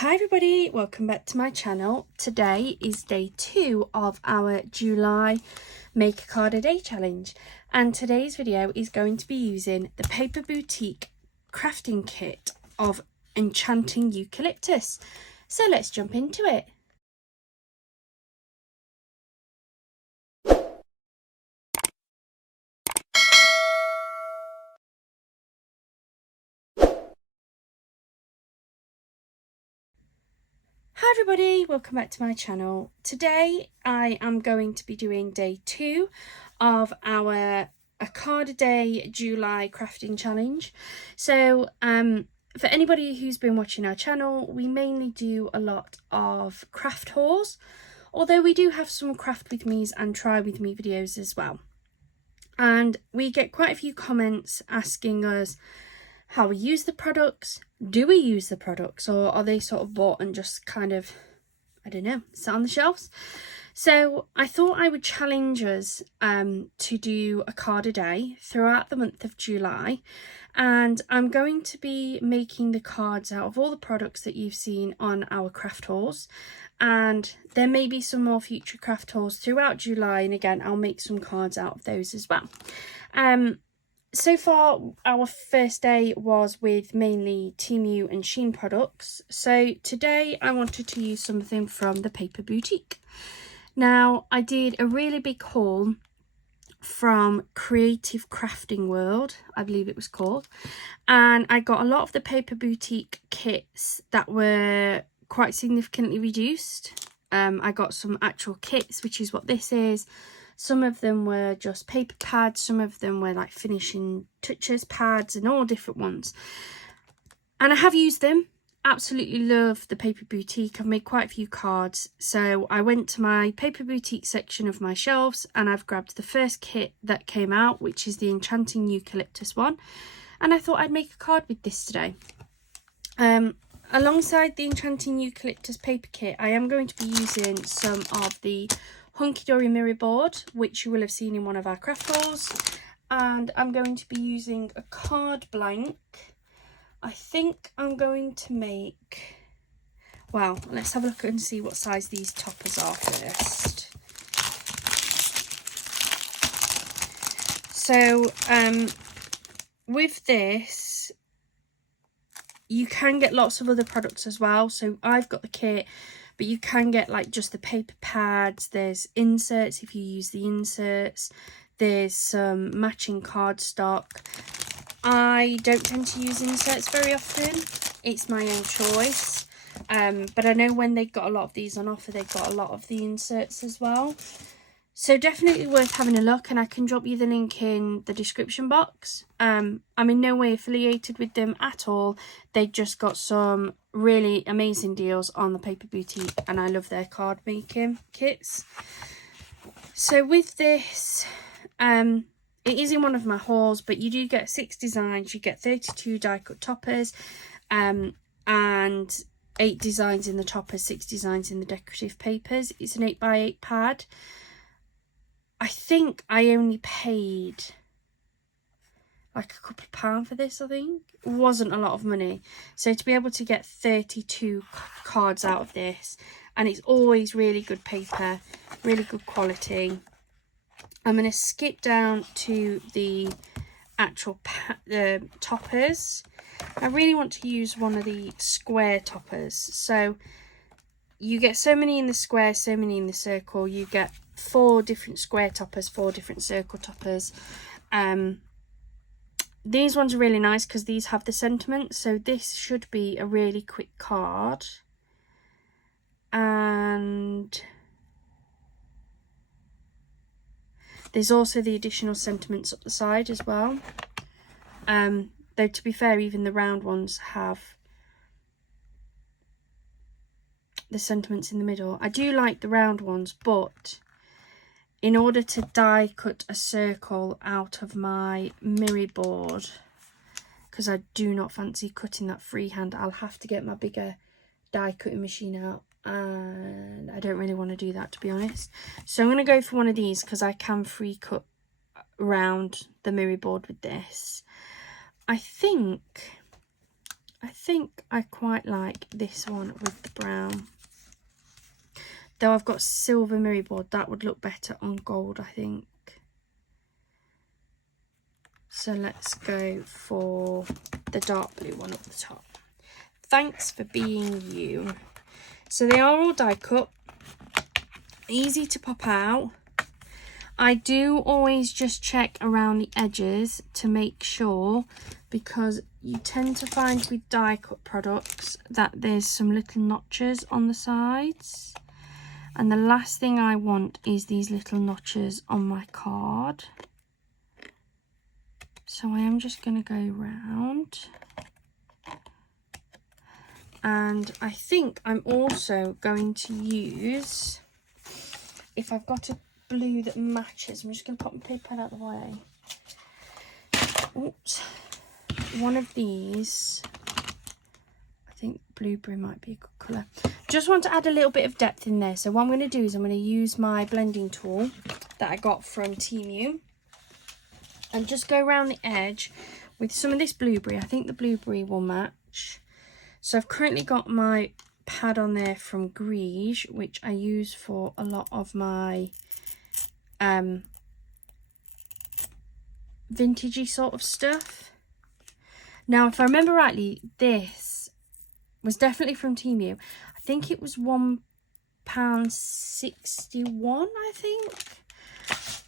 Hi everybody, welcome back to my channel. Today is day 2 of our July Make a Card a Day challenge, and today's video is going to be using the Paper Boutique crafting kit of Enchanting Eucalyptus. So let's jump into it. Hi everybody, welcome back to my channel. Today I am going to be doing day 2 of our A Card a Day July crafting challenge. So for anybody who's been watching our channel, we mainly do a lot of craft hauls, although we do have some craft with me's and try with me videos as well. And we get quite a few comments asking us how we use the products. Do we use the products, or are they sort of bought and just kind of, I don't know, sat on the shelves? So I thought I would challenge us to do a card a day throughout the month of July, and I'm going to be making the cards out of all the products that you've seen on our craft hauls, and there may be some more future craft hauls throughout July, and again I'll make some cards out of those as well. So far, our first day was with mainly Temu and Shein products. So today I wanted to use something from the Paper Boutique. Now, I did a really big haul from Creative Crafting World, I believe it was called. And I got a lot of the Paper Boutique kits that were quite significantly reduced. I got some actual kits, which is what this is. Some of them were just paper pads, some of them were like finishing touches pads and all different ones. And I have used them. Absolutely love the Paper Boutique. I've made quite a few cards. So I went to my Paper Boutique section of my shelves and I've grabbed the first kit that came out, which is the Enchanting Eucalyptus one. And I thought I'd make a card with this today. Alongside the Enchanting Eucalyptus paper kit, I am going to be using some of the Hunkydory mirror board, which you will have seen in one of our craft hauls, and I'm going to be using a card blank. I think I'm going to make, well, let's have a look and see what size these toppers are first. So with this, you can get lots of other products as well. So I've got the kit, but you can get like just the paper pads. There's inserts if you use the inserts. There's some matching cardstock. I don't tend to use inserts very often. It's my own choice. But I know when they got a lot of these on offer, they got a lot of the inserts as well. So definitely worth having a look, and I can drop you the link in the description box. I'm in no way affiliated with them at all. They just got some really amazing deals on the Paper Boutique, and I love their card making kits. So with this, it is in one of my hauls, but you do get 6 designs. You get 32 die cut toppers, and 8 designs in the toppers, 6 designs in the decorative papers. It's an 8x8 pad. I think I only paid like a couple of pounds for this, I think. It wasn't a lot of money. So to be able to get 32 cards out of this, and it's always really good paper, really good quality. I'm going to skip down to the actual toppers. I really want to use one of the square toppers. So you get so many in the square, so many in the circle. You get 4 different square toppers, 4 different circle toppers. These ones are really nice because these have the sentiment. So this should be a really quick card. And there's also the additional sentiments up the side as well. Though to be fair, even the round ones have the sentiments in the middle. I do like the round ones, but in order to die cut a circle out of my mirror board, because I do not fancy cutting that freehand, I'll have to get my bigger die cutting machine out, and I don't really want to do that, to be honest. So I'm going to go for one of these because I can free cut around the mirror board with this. I think I think I quite like this one with the brown. Though I've got silver mirror board, that would look better on gold, I think. So let's go for the dark blue one up the top. Thanks for being you. So they are all die cut, easy to pop out. I do always just check around the edges to make sure, because you tend to find with die cut products that there's some little notches on the sides, and the last thing I want is these little notches on my card. So I am just going to go round, and I think I'm also going to use, if I've got a blue that matches, I'm just going to pop my paper out of the way. Oops. One of these, I think blueberry might be a good colour. Just want to add a little bit of depth in there. So what I'm going to do is I'm going to use my blending tool that I got from Temu and just go around the edge with some of this blueberry. I think the blueberry will match. So I've currently got my pad on there from Grige, which I use for a lot of my vintagey sort of stuff. Now, if I remember rightly, this was definitely from Temu. I think it was £1.61, I think.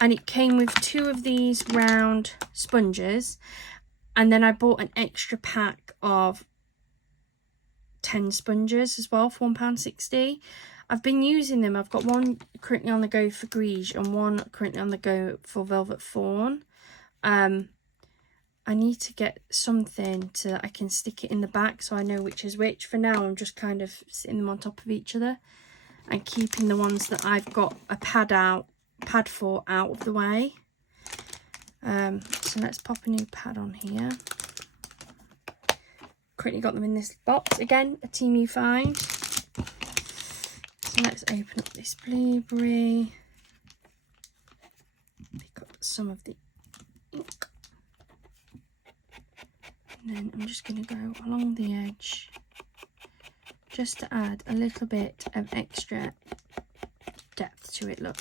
And it came with 2 of these round sponges. And then I bought an extra pack of 10 sponges as well for £1.60. I've been using them. I've got one currently on the go for Grige and one currently on the go for Velvet Fawn. I need to get something so that I can stick it in the back so I know which is which. For now, I'm just kind of sitting them on top of each other and keeping the ones that I've got a pad for out of the way. So let's pop a new pad on here. Currently got them in this box. Again, a Temu find. So let's open up this blueberry. Pick up some of the ink. And then I'm just going to go along the edge just to add a little bit of extra depth to it. Look,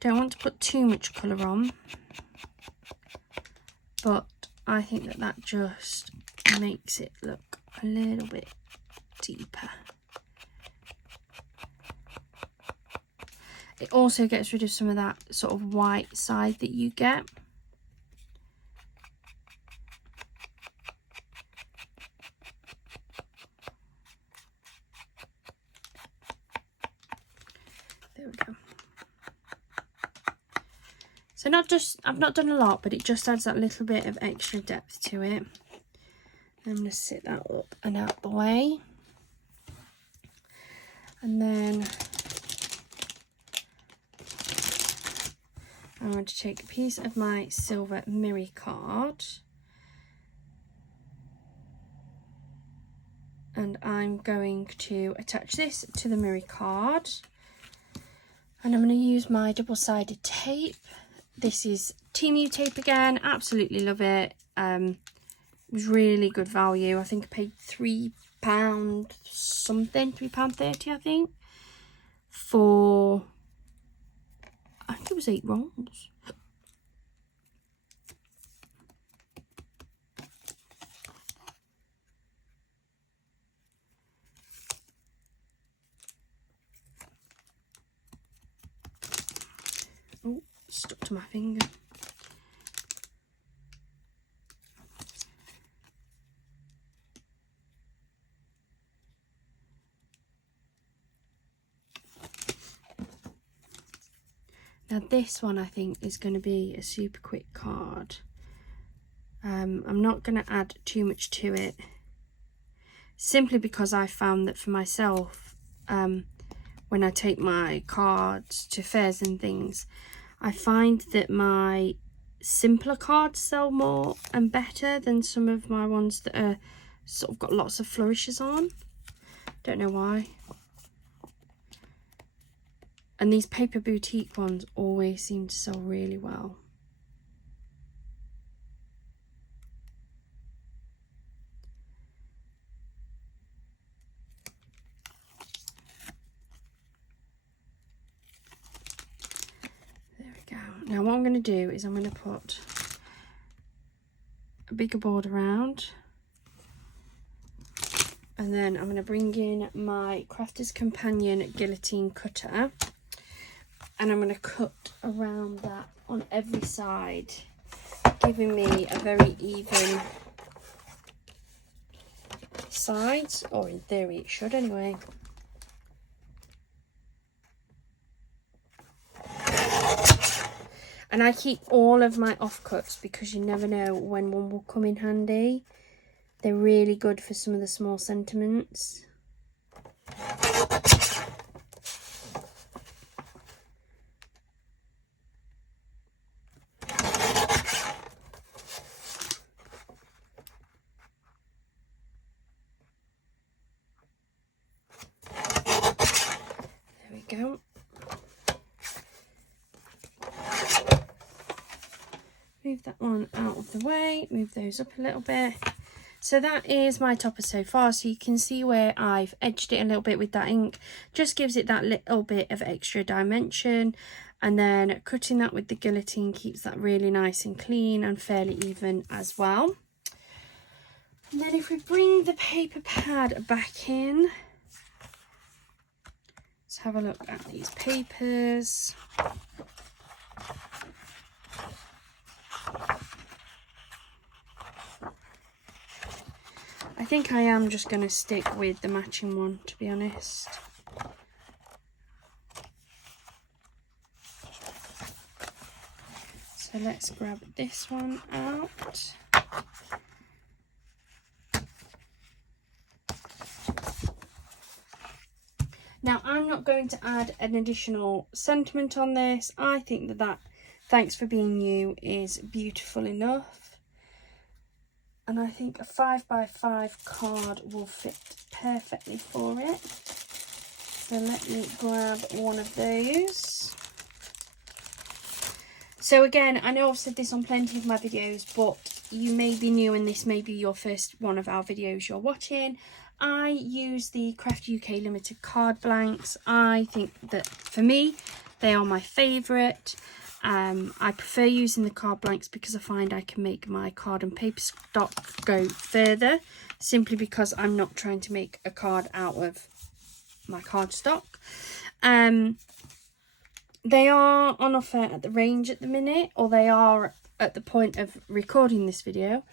don't want to put too much colour on, but I think that that just makes it look a little bit deeper. It also gets rid of some of that sort of white side that you get. There we go. So I've not done a lot, but it just adds that little bit of extra depth to it. I'm going to sit that up and out the way. And then I'm going to take a piece of my silver mirror card and I'm going to attach this to the mirror card, and I'm going to use my double-sided tape. This is Temu tape again, absolutely love it. It was really good value. I think I paid £3 something, £3.30 I think, for, I think it was 8 rolls. Oh, stuck to my finger. Now this one I think is going to be a super quick card. I'm not going to add too much to it, simply because I found that for myself, when I take my cards to fairs and things, I find that my simpler cards sell more and better than some of my ones that are sort of got lots of flourishes on. Don't know why. And these paper boutique ones always seem to sell really well. Now what I'm going to do is I'm going to put a bigger board around, and then I'm going to bring in my Crafter's Companion guillotine cutter, and I'm going to cut around that on every side, giving me a very even sides, or in theory it should anyway. And I keep all of my offcuts because you never know when one will come in handy. They're really good for some of the small sentiments. There we go. Move that one out of the way, move those up a little bit. So that is my topper so far. So you can see where I've edged it a little bit with that ink. Just gives it that little bit of extra dimension. And then cutting that with the guillotine keeps that really nice and clean and fairly even as well. And then if we bring the paper pad back in, let's have a look at these papers. I think I am just going to stick with the matching one, to be honest. So let's grab this one out. Now I'm not going to add an additional sentiment on this. I think that Thanks for Being You is beautiful enough. And I think a 5x5 card will fit perfectly for it. So let me grab one of those. So again, I know I've said this on plenty of my videos, but you may be new and this may be your first one of our videos you're watching. I use the Craft UK Limited card blanks. I think that for me, they are my favourite. I prefer using the card blanks because I find I can make my card and paper stock go further, simply because I'm not trying to make a card out of my card stock. They are on offer at the range at the minute, or they are at the point of recording this video,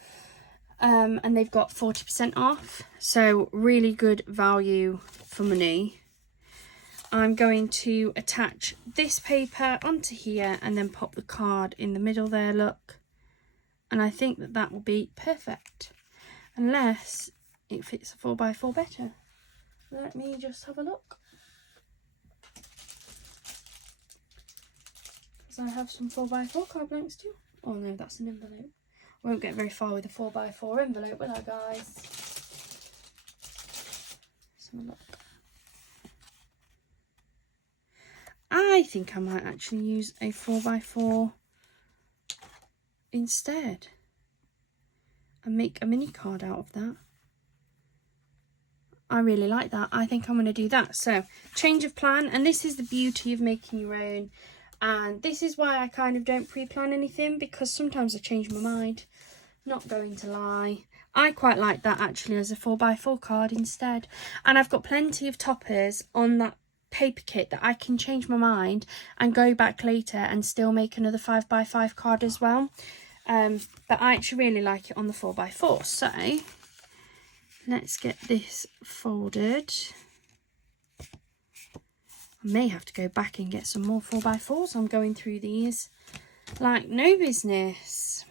and they've got 40% off, so really good value for money. I'm going to attach this paper onto here and then pop the card in the middle there, look. And I think that that will be perfect. Unless it fits a 4x4 better. Let me just have a look. Because I have some 4x4 card blanks too. Oh no, that's an envelope. I won't get very far with a 4x4 envelope, will I, guys? Let's have a look. I think I might actually use a 4x4 instead and make a mini card out of that. I really like that. I think I'm going to do that. So, change of plan, and this is the beauty of making your own, and this is why I kind of don't pre-plan anything, because sometimes I change my mind, not going to lie. I quite like that actually as a 4x4 card instead, and I've got plenty of toppers on that paper kit that I can change my mind and go back later and still make another 5x5 card as well. But I actually really like it on the 4x4. So let's get this folded. I may have to go back and get some more 4x4s. I'm going through these like no business.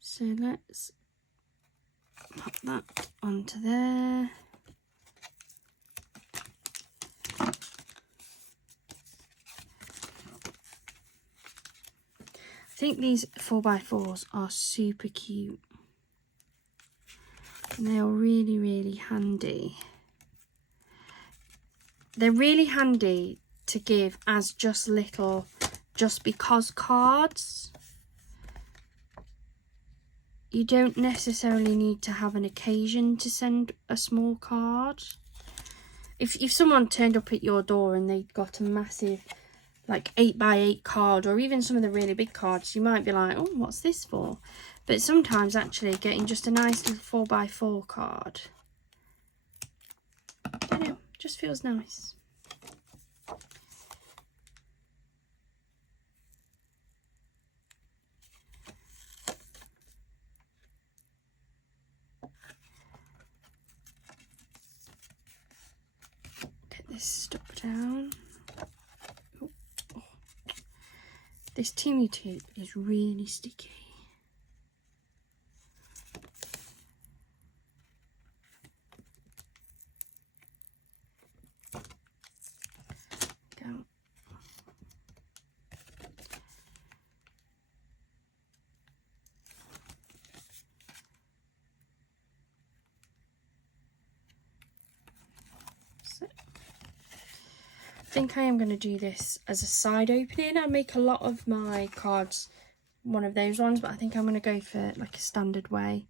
So let's pop that onto there. I think these 4x4s are super cute. And they are really, really handy. They're really handy to give as just little just because cards. You don't necessarily need to have an occasion to send a small card. if someone turned up at your door and they'd got a massive like 8x8 card, or even some of the really big cards, you might be like, oh, what's this for? But sometimes actually getting just a nice little 4x4 card, I don't know, just feels nice. Get this stuck down. Oh, oh. This Temu tape is really sticky. Go. So, I think I am going to do this as a side opening. I make a lot of my cards one of those ones, but I think I'm going to go for like a standard way.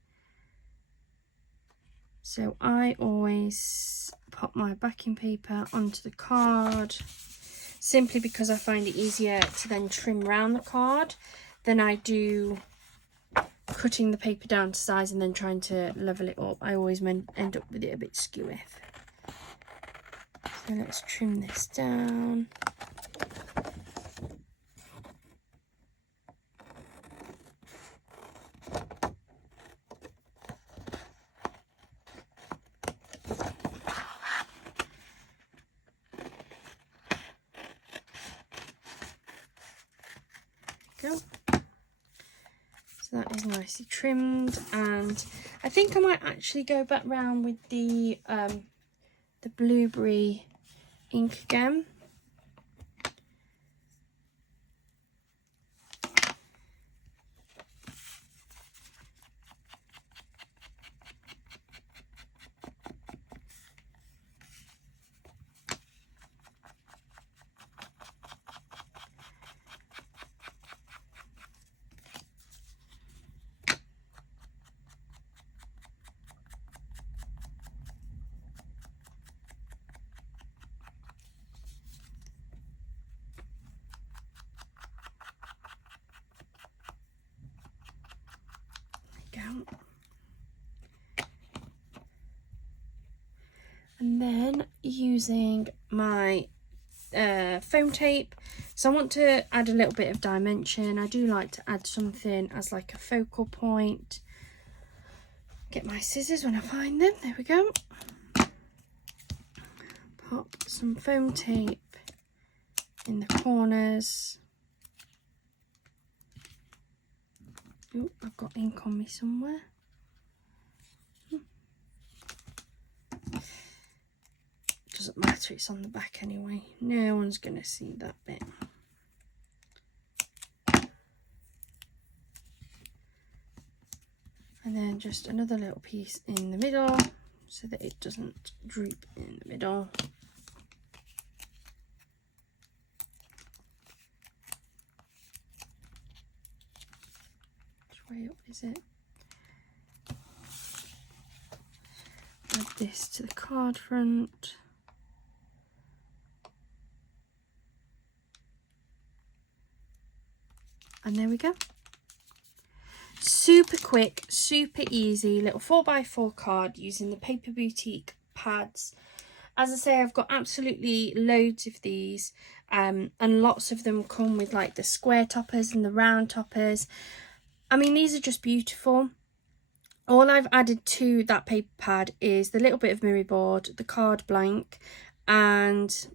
So I always pop my backing paper onto the card, simply because I find it easier to then trim around the card than I do cutting the paper down to size and then trying to level it up. I always end up with it a bit skewy. So let's trim this down. Go. So that is nicely trimmed, and I think I might actually go back round with the blueberry ink again. And then using my foam tape, so I want to add a little bit of dimension. I do like to add something as like a focal point. Get my scissors when I find them. There we go. Pop some foam tape in the corners. Oh, I've got ink on me somewhere. Doesn't matter, it's on the back anyway. No one's gonna see that bit. And then just another little piece in the middle so that it doesn't droop in the middle. Which way up is it? Add this to the card front. And there we go. Super quick, super easy little 4x4 card using the Paper Boutique pads. As I say, I've got absolutely loads of these, and lots of them come with like the square toppers and the round toppers. I mean, these are just beautiful. All I've added to that paper pad is the little bit of mirror board, the card blank, and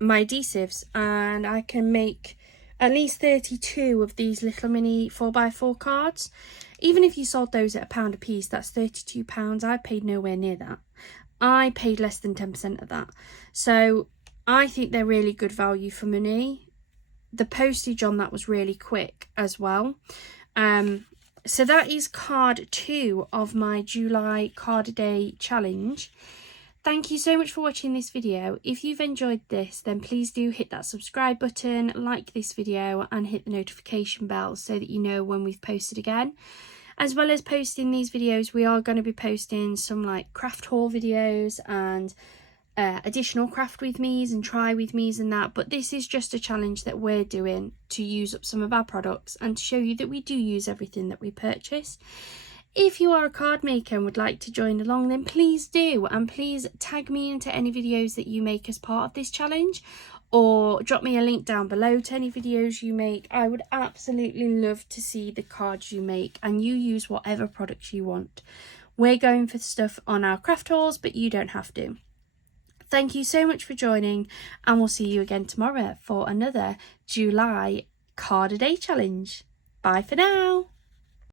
my adhesives, and I can make at least 32 of these little mini 4x4 cards. Even if you sold those at £1 a piece, that's £32. I paid nowhere near that. I paid less than 10% of that. So I think they're really good value for money. The postage on that was really quick as well. So that is card 2 of my July card a day challenge. Thank you so much for watching this video. If you've enjoyed this, then please do hit that subscribe button, like this video, and hit the notification bell so that you know when we've posted again. As well as posting these videos, we are going to be posting some like craft haul videos and additional craft with me's and try with me's and that, but this is just a challenge that we're doing to use up some of our products and to show you that we do use everything that we purchase. If you are a card maker and would like to join along, then please do, and please tag me into any videos that you make as part of this challenge, or drop me a link down below to any videos you make. I would absolutely love to see the cards you make, and you use whatever products you want. We're going for stuff on our craft hauls, but you don't have to. Thank you so much for joining, and we'll see you again tomorrow for another July card a day challenge. Bye for now.